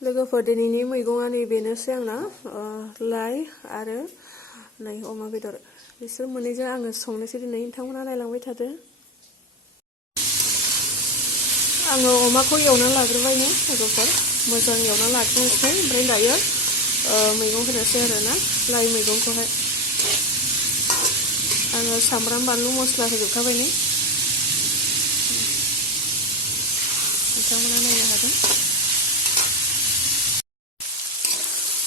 लोगोफोर दिनैनि मैगङा नैबेनोसै आंना लाइ आरो नै अमा बेदर बिसोर मोननैजों आङो संनोसै दिनै नोंथांमोना नायलांबाय थादो। आङो अमाखौ एवना लाग्रोबायनो लोगोफोर मोजां एवना लाग्रोनोसै ओमफ्राय दायो मैगं होनोसै आरोना लाइ मैगंखौहाय आङो सामब्राम बानलु मस्ला होजोबखाबायनो नोंथांमोना नायनो हागोन।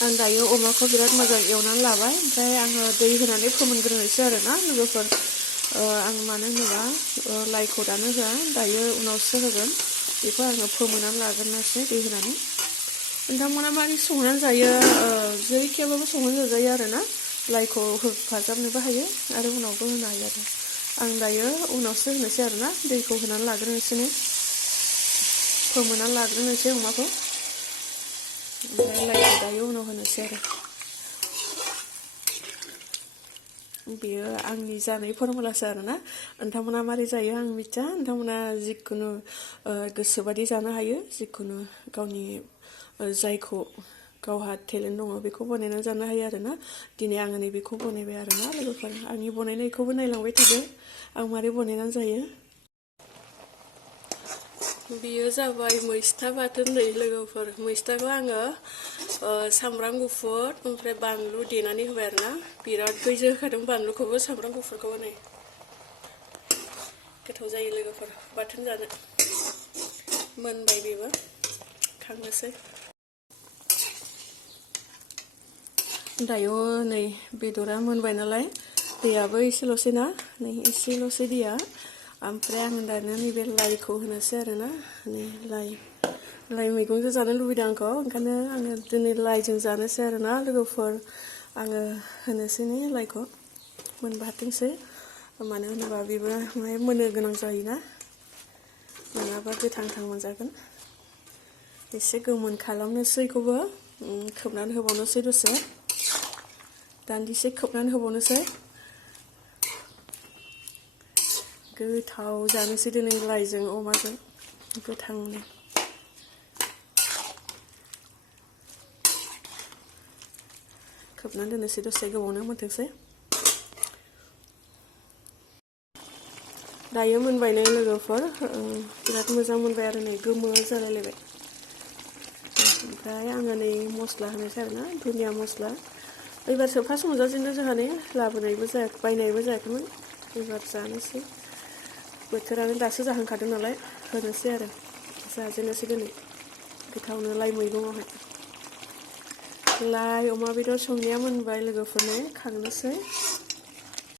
आं दायो अमाखौ बिराद मोजां एवनानै लाबाय ओमफ्राय आङो दै होनानै फोमोनग्रोनोसै आरोना लोगोफोर आं मानो होनोबा लाइखौ दानो होआ दायो उनावसो होगोन बेखौ आङो फोमोननानै लाग्रोनोसै दै होनानै। नोंथांमोना मारै संनानै जायो जेरैखियाबाबो संनानै जाजायो आरोना लाइखौ होफाजाबनोबो हायो आरो उनावबो होनो हायो आरो आं दायो उनावसो होनोसै आरोना दैखौ होनानै लाग्रोनोसैनो फोमोननानै लाग्रोनोसै अमाखौ ओमफ्राय लाइखौ दायो उनाव होनोसै आरो बेयो आंनि जानाय फरमुलासो आरोना नोंथांमोना मारै जायो आं मिथिया नोंथांमोना जिखुनु गोसोबादि जानो हायो जिखुनु गावनि जायखौ गावहा टेलेन्ट दङ बेखौ बानायनानै जानो हायो आरोना दिनै आङो नैबेखौ बानायबाय आरोना लोगोफोर आंनि बानायनायखौबो नायलांबाय थादो आं मारै बानायनानै जायो। बेयो जाबाय मैस्था बाथोन नै लोगोफोर मैस्थाखौ आङो सामब्राम गुफुर ओमफ्राय बानलु देनानै होबाय आरोना बिराद गैजो होखादों बानलुखौबो सामब्राम गुफुरखौबो नै गोथाव जायो लोगोफोर बाथोन जानो। मोनबाय बेबो खांनोसै दायो नै बेदरा मोनबाय नालाय दैयाबो एसेल'सै ना नै एसेल'सै दैया ओमफ्राय आं दानो नैबे लाइखौ होनोसै आरोना नै लाइ मैगंजों जानो लुबैदों आंखौ ओंखायनो आङो दिनै लाइजों जानोसै आरोना लोगोफोर आङो होनोसै नै लाइखौ मोनबाथोंसै मानो होनोबा बेबो माहाय मोननो गोनां जायोना नङाबा गोथां मोनजागोन एसे गोमोन खालामनोसै बेखौबो खोबनानै होबावनोसै दसे दान्दिसे खोबनानै होबावनोसै गोथाव जानोसै दिनै लाइजों अमाजों गोथांनो खोबनानै दोननोसै दसे गोबावनो मोनथोंसै। दायो मोनबाय नै लोगोफोर बिराद मोजां मोनबाय आरो नै गोमो जालायलायबाय ओमफ्राय आङो नै मस्ला होनोसै आरोना धनिया मस्ला एबारसो फार्स्ट मोनजाजेनदों जोंहा नै लाबोनायबो जायाखै बायनायबो जायाखैमोन एबार जानोसै बोथोरानो दासो जाहांखादों नालाय होनोसै आरो जाजेननोसै दिनै गोथावनो लाइ मैगङावहाय लाइ अमा बेदर संनाया मोनबाय लोगोफोरनो खांनोसै